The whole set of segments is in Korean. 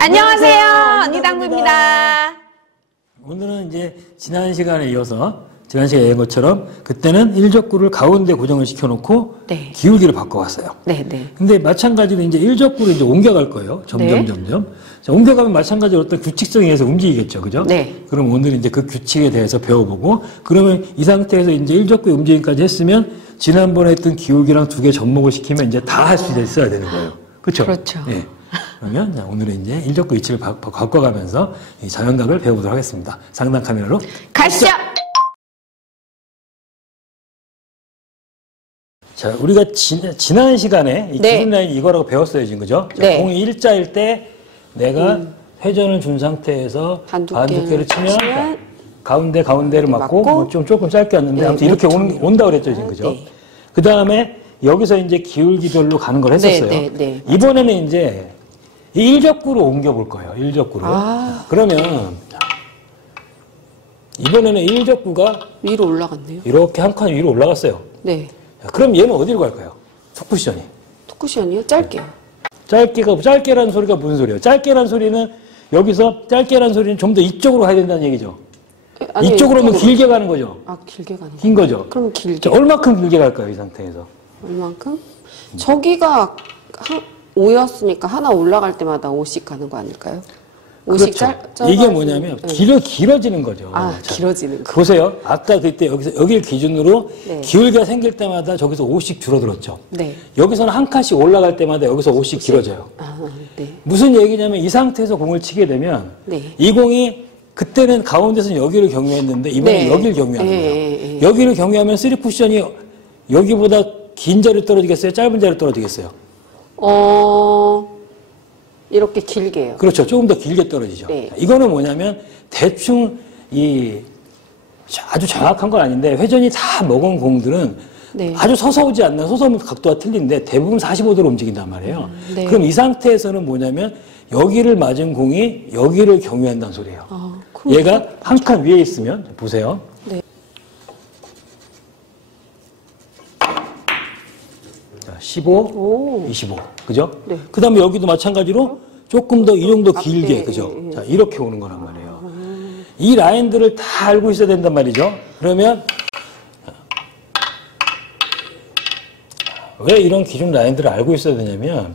안녕하세요. 언니 당구입니다. 오늘은 이제 지난 시간에 이어서 지난 시간에 얘기한 것처럼 그때는 일적구를 가운데 고정을 시켜놓고 네. 기울기를 바꿔왔어요. 네네. 근데 마찬가지로 이제 일적구를 이제 옮겨갈 거예요. 점점. 자, 옮겨가면 마찬가지로 어떤 규칙성에 의해서 움직이겠죠. 그죠? 네. 그럼 오늘 이제 그 규칙에 대해서 배워보고 그러면 이 상태에서 이제 일적구의 움직임까지 했으면 지난번에 했던 기울기랑 두 개 접목을 시키면 이제 다 할 수 있어야 되는 거예요. 그렇죠? 그렇죠. 네. 그러면 오늘은 이제 일적구 위치를 바꿔가면서 이 자연각을 배워보도록 하겠습니다. 상단 카메라로 가시죠. 자, 우리가 지난 시간에 이 네. 기준 라인 이거라고 배웠어요, 지금 그죠? 자, 네. 공이 일자일 때 내가 회전을 준 상태에서 반두께를 치면 자, 가운데를 맞고 뭐 조금 짧게 왔는데 네, 아무튼 이렇게 온다 그랬죠, 지금 그죠? 네. 그 다음에 여기서 이제 기울기별로 가는 걸 했었어요. 네. 이번에는 이제 이 일적구로 옮겨볼 거예요, 일적구로. 아. 그러면 이번에는 일적구가 위로 올라갔네요. 이렇게 한 칸 위로 올라갔어요. 네. 자, 그럼 얘는 어디로 갈까요? 속쿠션이. 토크션이요? 짧게요. 짧게라는 소리가 무슨 소리예요? 짧게라는 소리는 여기서 짧게라는 소리는 좀 더 이쪽으로 가야 된다는 얘기죠. 아니, 이쪽으로 하면 길게 가는 거죠. 아, 길게 가는 거. 긴 거죠. 그럼 길게. 자, 얼마큼 길게 갈까요, 이 상태에서? 얼만큼? 저기가 5였으니까 하나 올라갈 때마다 5씩 가는 거 아닐까요? 5씩 그렇죠. 이게 뭐냐면 길어지는 거죠. 아, 자, 길어지는 거. 보세요. 아까 그때 여기를 기준으로 네. 기울기가 생길 때마다 저기서 5씩 줄어들었죠. 네. 여기서는 한 칸씩 올라갈 때마다 여기서 5씩 길어져요. 아, 네. 무슨 얘기냐면 이 상태에서 공을 치게 되면 네. 이 공이 그때는 가운데서 여기를 경유했는데 이번에 네. 여기를 경유하는 거예요. 네. 여기를 경유하면 3쿠션이 여기보다 긴 자리로 떨어지겠어요? 짧은 자리로 떨어지겠어요? 이렇게 길게요. 그렇죠. 조금 더 길게 떨어지죠. 네. 이거는 뭐냐면 대충 아주 정확한 건 아닌데 회전이 다 먹은 공들은 네. 아주 서서 오지 않는 서서 오면 각도가 틀린데 대부분 45도로 움직인단 말이에요. 네. 그럼 이 상태에서는 뭐냐면 여기를 맞은 공이 여기를 경유한다는 소리예요. 그럼 얘가 한 칸 위에 있으면 보세요. 네. 자, 15, 25. 그죠? 네. 그 다음에 여기도 마찬가지로 조금 더 이 정도 길게. 앞에, 그죠? 자, 이렇게 오는 거란 말이에요. 이 라인들을 다 알고 있어야 된단 말이죠. 그러면 왜 이런 기준 라인들을 알고 있어야 되냐면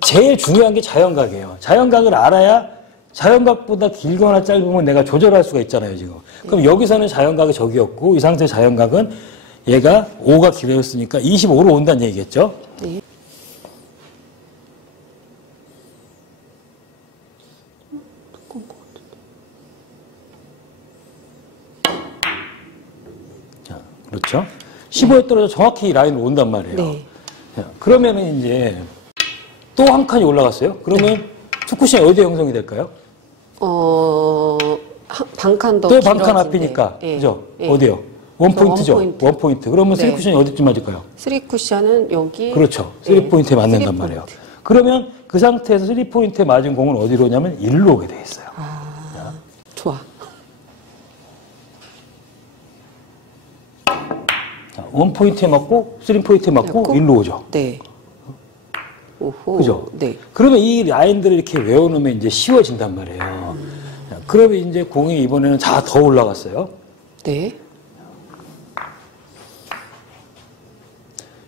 제일 중요한 게 자연각이에요. 자연각을 알아야 자연각보다 길거나 짧으면 내가 조절할 수가 있잖아요, 지금. 그럼 여기서는 자연각이 저기였고 이 상태의 자연각은 얘가 5가 길어졌으니까 25로 온다는 얘기겠죠? 네. 자, 그렇죠? 15에 떨어져 정확히 이 라인으로 온단 말이에요. 네. 자, 그러면은 이제 또 한 칸이 올라갔어요? 그러면 투쿠션이 어디에 형성이 될까요? 반칸 더 또 반칸 길어진대. 앞이니까. 네. 그죠? 네. 어디요? 원포인트죠? 원포인트. 원포인트. 그러면 네. 3쿠션이 어디쯤 맞을까요? 3쿠션은 여기. 그렇죠. 네. 3포인트에 맞는단 3포인트. 말이에요. 그러면 그 상태에서 3포인트에 맞은 공은 어디로 오냐면 1로 오게 돼 있어요. 좋아. 자, 원포인트에 맞고 3포인트에 맞고 1로 오죠. 네. 오호. 그죠? 네. 그러면 이 라인들을 이렇게 외워놓으면 이제 쉬워진단 말이에요. 자, 그러면 이제 공이 이번에는 다 더 올라갔어요. 네.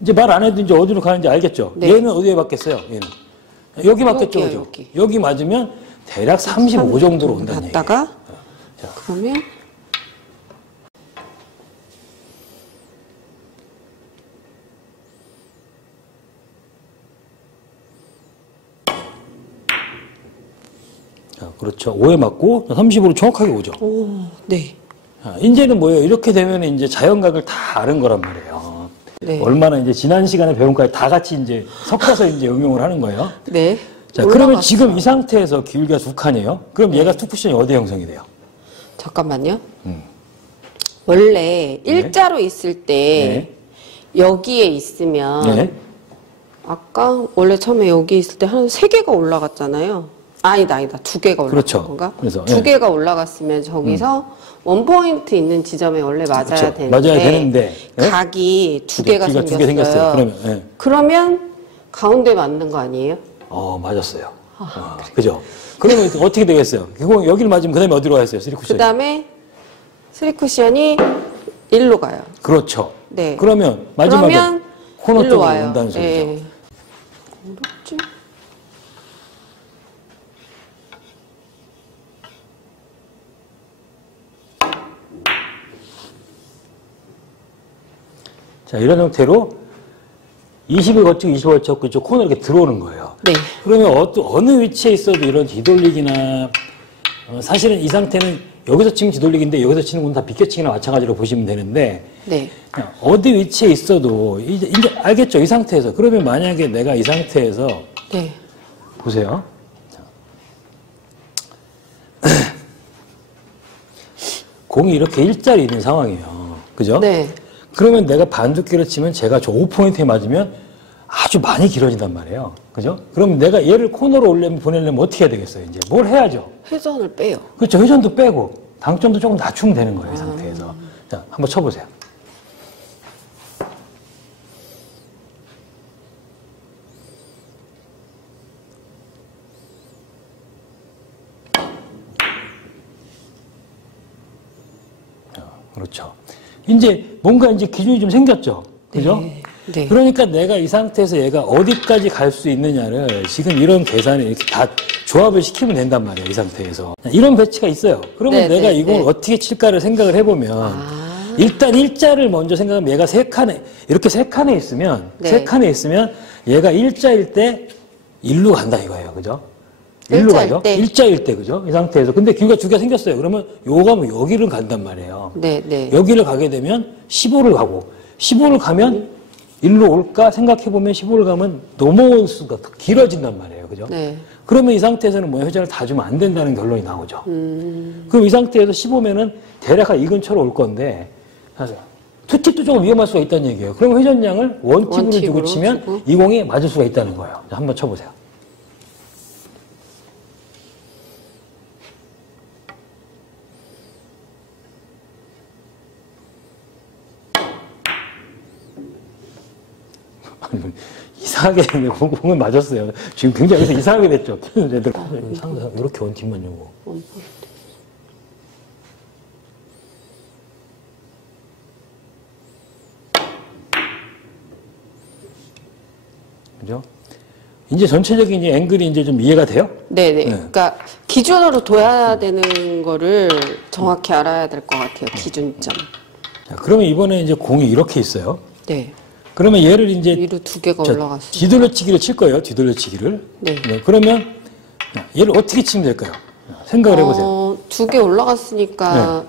이제 말 안 해도 이제 어디로 가는지 알겠죠? 네. 얘는 어디에 맞겠어요? 얘는. 여기 맞겠죠? 여기요, 그죠? 여기. 여기 맞으면 대략 35 정도로 온다는 얘기예요. 갔다가 자. 그러면 자, 그렇죠. 5에 맞고 35로 정확하게 오죠. 오, 네. 자, 이제는 뭐예요? 이렇게 되면 이제 자연각을 다 아는 거란 말이에요. 네. 얼마나 이제 지난 시간에 배운 거에 다 같이 이제 섞어서 이제 응용을 하는 거예요. 네. 자, 그러면 올라갔어요. 지금 이 상태에서 기울기가 두 칸이에요. 그럼 얘가 투쿠션이 어디에 형성이 돼요? 잠깐만요. 원래 일자로 있을 때 여기에 있으면 네. 아까 원래 처음에 여기 있을 때 한 3개가 올라갔잖아요. 아니다. 2개가 올라간 그렇죠. 건가? 그래서, 2개가 올라갔으면 저기서 원포인트 있는 지점에 원래 맞아야 그렇죠. 되는데, 맞아야 되는데, 예? 각이 2개가 두개 생겼어요. 그러면, 예. 그러면 가운데 맞는 거 아니에요? 맞았어요. 그죠? 그러면 어떻게 되겠어요? 그거 여기를 맞으면 그 다음에 어디로 가겠어요? 3쿠션이. 그 다음에 3쿠션이 일로 가요. 그렇죠. 네. 그러면 마지막에 그러면 코너 일로 쪽으로 와요. 온다는 소리죠. 예. 어렵지? 자, 이런 형태로 20을 거치고 20을 거치고 이쪽 코너 이렇게 들어오는 거예요. 네. 그러면 어느 위치에 있어도 이런 뒤돌리기나 사실은 이 상태는 여기서 치면 뒤돌리기인데 여기서 치는 건 다 비껴치기나 마찬가지로 보시면 되는데 네. 어디 위치에 있어도 이제 알겠죠? 이 상태에서. 그러면 만약에 내가 이 상태에서 네. 보세요. 공이 이렇게 일자리 있는 상황이에요. 그죠? 네. 그러면 내가 반두께를 치면 제가 저 5포인트에 맞으면 아주 많이 길어진단 말이에요. 그죠? 그럼 내가 얘를 코너로 보내려면 어떻게 해야 되겠어요? 이제 뭘 해야죠? 회전을 빼요. 그렇죠. 회전도 빼고 당점도 조금 낮추면 되는 거예요. 이 상태에서. 자, 한번 쳐보세요. 그렇죠. 이제 뭔가 이제 기준이 좀 생겼죠. 그죠? 네. 네. 그러니까 내가 이 상태에서 얘가 어디까지 갈 수 있느냐를 지금 이런 계산을 이렇게 다 조합을 시키면 된단 말이에요. 이 상태에서. 이런 배치가 있어요. 그러면 네, 내가 네, 이걸 네. 어떻게 칠까를 생각을 해보면 일단 일자를 먼저 생각하면 얘가 이렇게 세 칸에 있으면 네. 세 칸에 있으면 얘가 일자일 때 일로 간다 이거예요. 그죠? 일로 일자일 가죠? 때. 일자일 때, 그죠? 이 상태에서. 근데 기회가 두 개가 생겼어요. 그러면 요가 뭐 여기를 간단 말이에요. 네. 네. 여기를 가게 되면 15를 가고 15를 가면 일로 올까 생각해보면 15를 가면 넘어올 수가 더 길어진단 말이에요. 그죠? 네. 그러면 이 상태에서는 뭐 회전을 다 주면 안 된다는 결론이 나오죠. 그럼 이 상태에서 15면은 대략 한 이 근처로 올 건데 투팁도 조금 위험할 수가 있다는 얘기예요. 그럼 회전량을 원팁으로 주고 원팁으로 치면 주고. 이 공에 맞을 수가 있다는 거예요. 자, 한번 쳐보세요. 이상하게 공은 맞았어요. 지금 굉장히 여기서 이상하게 됐죠. 애들 상상 이렇게 원팀만 요고. 그죠? 이제 전체적인 이제 앵글이 이제 좀 이해가 돼요? 네네. 네. 그러니까 기준으로 둬야 되는 거를 정확히 알아야 될 것 같아요. 기준점. 자, 그러면 이번에 이제 공이 이렇게 있어요. 네. 그러면 얘를 이제 위로 두 개가 올라갔어요. 뒤돌려치기를 칠 거예요. 뒤돌려치기를. 네. 그러면 얘를 어떻게 치면 될까요? 생각을 해보세요. 두 개 올라갔으니까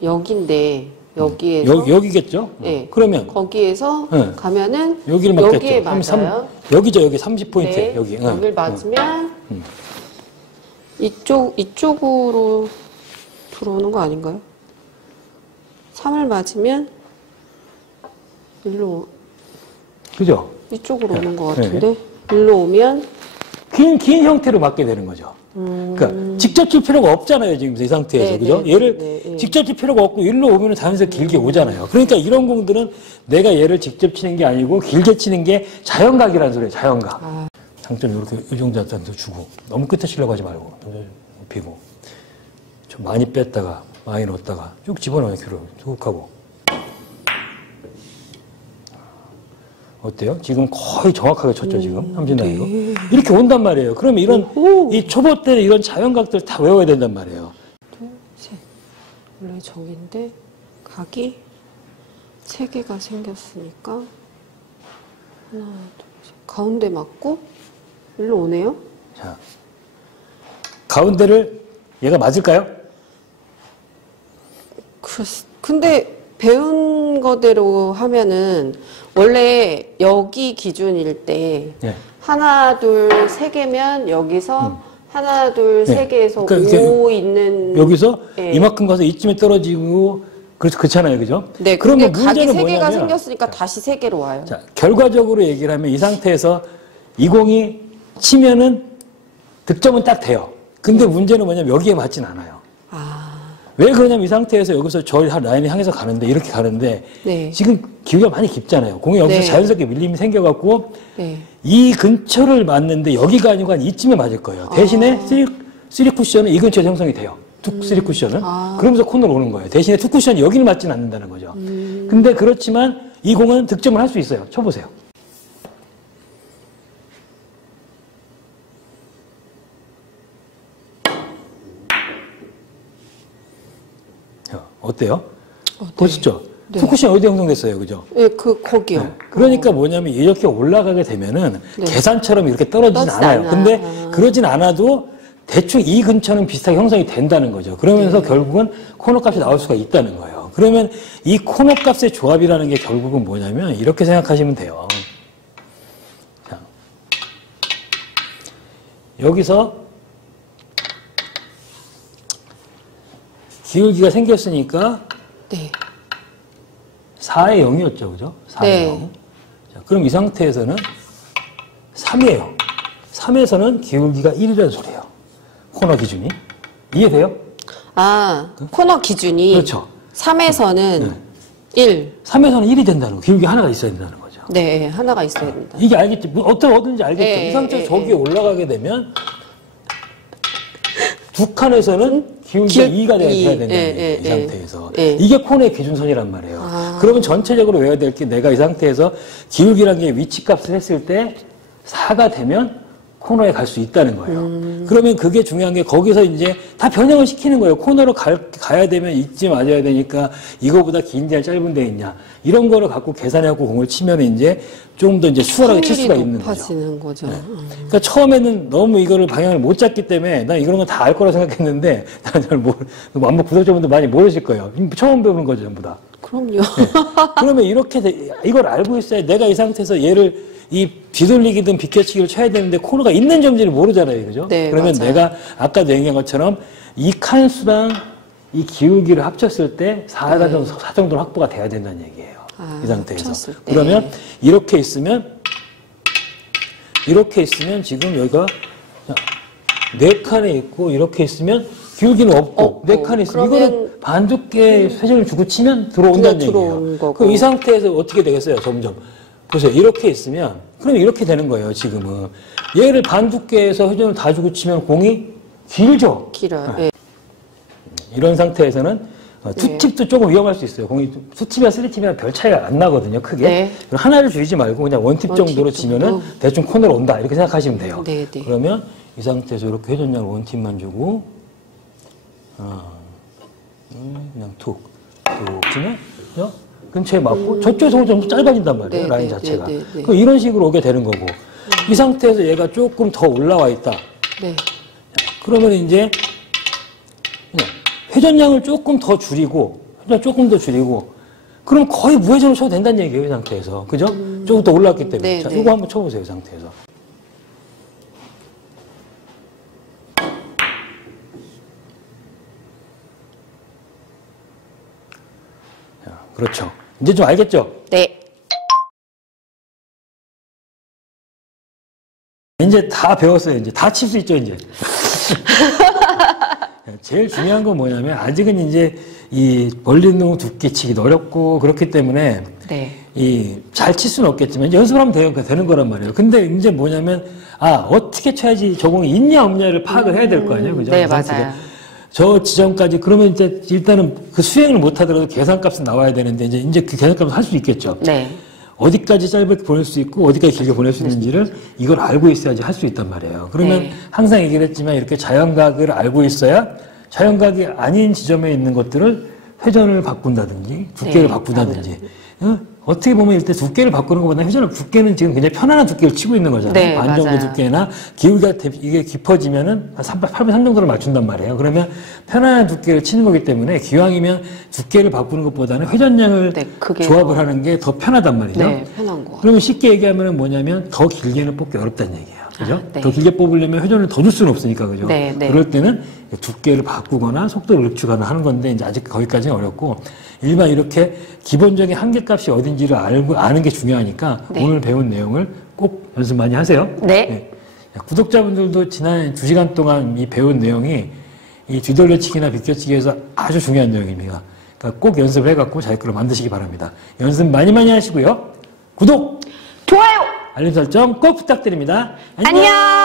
여기인데 여기에서 여기겠죠? 네. 그러면 거기에서 네. 가면은 여기를 맞겠죠. 여기에 그럼 맞아요. 여기죠. 여기 30포인트. 네. 여기. 여기를 맞으면 이쪽으로 들어오는 거 아닌가요? 3을 맞으면 일로 그죠? 이쪽으로 네. 오는 것 같은데 일로 오면 긴 형태로 맞게 되는 거죠. 그러니까 직접 칠 필요가 없잖아요. 지금 이 상태에서. 네, 그죠? 네, 얘를 네, 네. 직접 칠 필요가 없고 일로 오면 자연스럽게 길게 오잖아요. 그러니까 이런 공들은 내가 얘를 직접 치는 게 아니고 길게 치는 게 자연각이라는 소리예요. 자연각. 장점 이렇게 의종자한테 주고 너무 끝에 치려고 하지 말고 높이고 좀 많이 뺐다가 많이 넣었다가 쭉 집어넣기로 쭉 하고. 어때요? 지금 거의 정확하게 쳤죠, 지금. 함진단위로. 이렇게 온단 말이에요. 그러면 이 초보 때는 이런 자연각들 다 외워야 된단 말이에요. 둘, 셋. 원래 저긴데 각이 3개가 생겼으니까 하나, 둘, 셋. 가운데 맞고 일로 오네요. 자, 가운데를 얘가 맞을까요? 근데 배운 거대로 하면은 원래 여기 기준일 때 네. 하나, 둘, 3개면 여기서 하나, 둘, 네. 3개에서 그러니까 5 있는 여기서 네. 이만큼 가서 이쯤에 떨어지고 그렇잖아요, 그죠? 네, 그러면 근데 각이 문제는 3개가 뭐냐면 생겼으니까 다시 3개로 와요. 자, 결과적으로 얘기를 하면 이 상태에서 이 공이 치면은 득점은 딱 돼요. 근데 문제는 뭐냐면 여기에 맞진 않아요. 왜 그러냐면 이 상태에서 여기서 저 라인을 향해서 가는데 이렇게 가는데 네. 지금 기울기가 많이 깊잖아요. 공이 여기서 네. 자연스럽게 밀림이 생겨갖고 네. 이 근처를 맞는데 여기가 아니고 한 이쯤에 맞을 거예요. 대신에 3 쿠션은 이 근처에 형성이 돼요. 3 쿠션은. 그러면서 코너로 오는 거예요. 대신에 2 쿠션이 여기를 맞지는 않는다는 거죠. 근데 그렇지만 이 공은 득점을 할 수 있어요. 쳐보세요. 어때요? 보시죠? 네. 투쿠션 어디 형성됐어요? 그죠? 네, 거기요. 네. 그러니까 뭐냐면 이렇게 올라가게 되면은 네. 계산처럼 이렇게 떨어지진 떨어지지 않아요. 않아. 근데 그러진 않아도 대충 이 근처는 비슷하게 형성이 된다는 거죠. 그러면서 결국은 코너 값이 나올 수가 있다는 거예요. 그러면 이 코너 값의 조합이라는 게 결국은 뭐냐면 이렇게 생각하시면 돼요. 자, 여기서 기울기가 생겼으니까 네. 4의 0이었죠. 그죠? 4의 네. 0. 자, 그럼 이 상태에서는 3이에요. 3에서는 기울기가 1이라는 소리예요. 코너 기준이. 이해돼요? 아, 코너 기준이 그렇죠. 3에서는 1. 3에서는 1이 된다는 거. 기울기 하나가 있어야 된다는 거죠. 네, 하나가 있어야 된다. 이게 알겠지? 어떤지 알겠죠? 네, 이 상태에서 네, 저기에 네. 올라가게 되면 두 칸에서는 기울기가 2가 돼야 된다는 얘기예요. 이 상태에서. 이게 코너의 기준선이란 말이에요. 그러면 전체적으로 외워야 될 게 내가 이 상태에서 기울기라는 게 위치값을 했을 때 4가 되면 코너에 갈 수 있다는 거예요. 그러면 그게 중요한 게 거기서 이제 다 변형을 시키는 거예요. 코너로 가야 되면 이쯤 맞아야 되니까 이거보다 긴지 짧은 데 있냐. 이런 거를 갖고 계산해갖고 공을 치면 이제 좀 더 이제 수월하게 칠 수가 있는 거죠. 높아지는 거죠. 네. 그러니까 처음에는 너무 이거를 방향을 못 잡기 때문에 난 이런 건 다 알 거라 생각했는데 난 잘 아마 구독자분들 많이 모르실 거예요. 처음 배우는 거죠, 전부 다. 그럼요. 네. 그러면 이렇게 이걸 알고 있어야 내가 이 상태에서 얘를 이 뒤돌리기든 비켜치기를 쳐야 되는데 코너가 있는 점지를 모르잖아요. 그죠? 네, 그러면 맞아요. 내가 아까도 얘기한 것처럼 이 칸수랑 이 기울기를 합쳤을 때 4 정도 확보가 돼야 된다는 얘기예요. 이 상태에서. 합쳤을 때. 그러면 이렇게 있으면 지금 여기가 4칸에 있고 이렇게 있으면 기울기는 없고 4칸에 있으면 이거는 반두께 회전을 주고 치면 들어온다는 얘기예요. 그럼 이 상태에서 어떻게 되겠어요? 점점. 보세요. 이렇게 있으면 그럼 이렇게 되는 거예요. 지금은. 얘를 반두께에서 회전을 다 주고 치면 공이 길죠? 길어요. 네. 이런 상태에서는 투팁도 조금 위험할 수 있어요. 공이 투팁이나 쓰리팁이나 별 차이가 안 나거든요. 크게. 네. 하나를 줄이지 말고 그냥 원팁 정도로 치면은 대충 코너로 온다. 이렇게 생각하시면 돼요. 네, 네. 그러면 이 상태에서 이렇게 회전량 원팁만 주고 그냥 툭 치면 그죠? 근처에 맞고 저쪽에서 좀 짧아진단 말이에요. 네, 라인 네, 자체가. 네, 네, 네. 그럼 이런 식으로 오게 되는 거고 이 상태에서 얘가 조금 더 올라와 있다. 네. 그러면 이제 그냥 회전량을 조금 더 줄이고 그럼 거의 무회전으로 쳐도 된다는 얘기예요. 이 상태에서. 그죠? 조금 더 올라왔기 때문에. 네, 자, 네. 이거 한번 쳐보세요. 이 상태에서. 자, 그렇죠. 이제 좀 알겠죠? 네. 이제 다 배웠어요. 이제 다 칠 수 있죠, 이제. 제일 중요한 건 뭐냐면, 아직은 이제 이 벌린 놈 두께 치기도 어렵고, 그렇기 때문에, 네. 잘 칠 수는 없겠지만, 이제 연습을 하면 되는 거란 말이에요. 근데 이제 뭐냐면, 어떻게 쳐야지 저 공이 있냐, 없냐를 파악을 해야 될 거 아니에요. 그죠? 네, 그 상태가. 맞아요. 저 지점까지, 그러면 이제 일단은 그 수행을 못 하더라도 계산값은 나와야 되는데, 이제 그 계산값을 할 수 있겠죠. 네. 어디까지 짧게 보낼 수 있고 어디까지 길게 보낼 수 있는지를 이걸 알고 있어야지 할 수 있단 말이에요. 그러면 네. 항상 얘기를 했지만 이렇게 자연각을 알고 있어야 자연각이 아닌 지점에 있는 것들을 회전을 바꾼다든지 두께를 네, 바꾼다든지 어떻게 보면 일단 두께를 바꾸는 것보다 회전을 두께는 지금 굉장히 편안한 두께를 치고 있는 거잖아요. 네, 반 정도 맞아요. 두께나 기울기가 이게 깊어지면은 한 8분의 3 정도를 맞춘단 말이에요. 그러면 편안한 두께를 치는 거기 때문에 기왕이면 두께를 바꾸는 것보다는 회전량을 네, 그게 조합을 하는 게 더 편하단 말이죠. 네, 편한 거. 그러면 쉽게 얘기하면 뭐냐면 더 길게는 뽑기 어렵다는 얘기예요. 그죠? 네. 더 길게 뽑으려면 회전을 더 줄 수는 없으니까, 그죠? 네, 네. 그럴 때는 두께를 바꾸거나 속도를 늦추거나 하는 건데, 이제 아직 거기까지는 어렵고, 일반 이렇게 기본적인 한계값이 어딘지를 아는 게 중요하니까, 네. 오늘 배운 내용을 꼭 연습 많이 하세요. 네. 구독자분들도 지난 2시간 동안 이 배운 내용이 이 뒤돌려치기나 비껴치기에서 아주 중요한 내용입니다. 그러니까 꼭 연습을 해갖고 자기 걸로 만드시기 바랍니다. 연습 많이 많이 하시고요. 구독, 좋아요. 알림 설정 꼭 부탁드립니다. 안녕.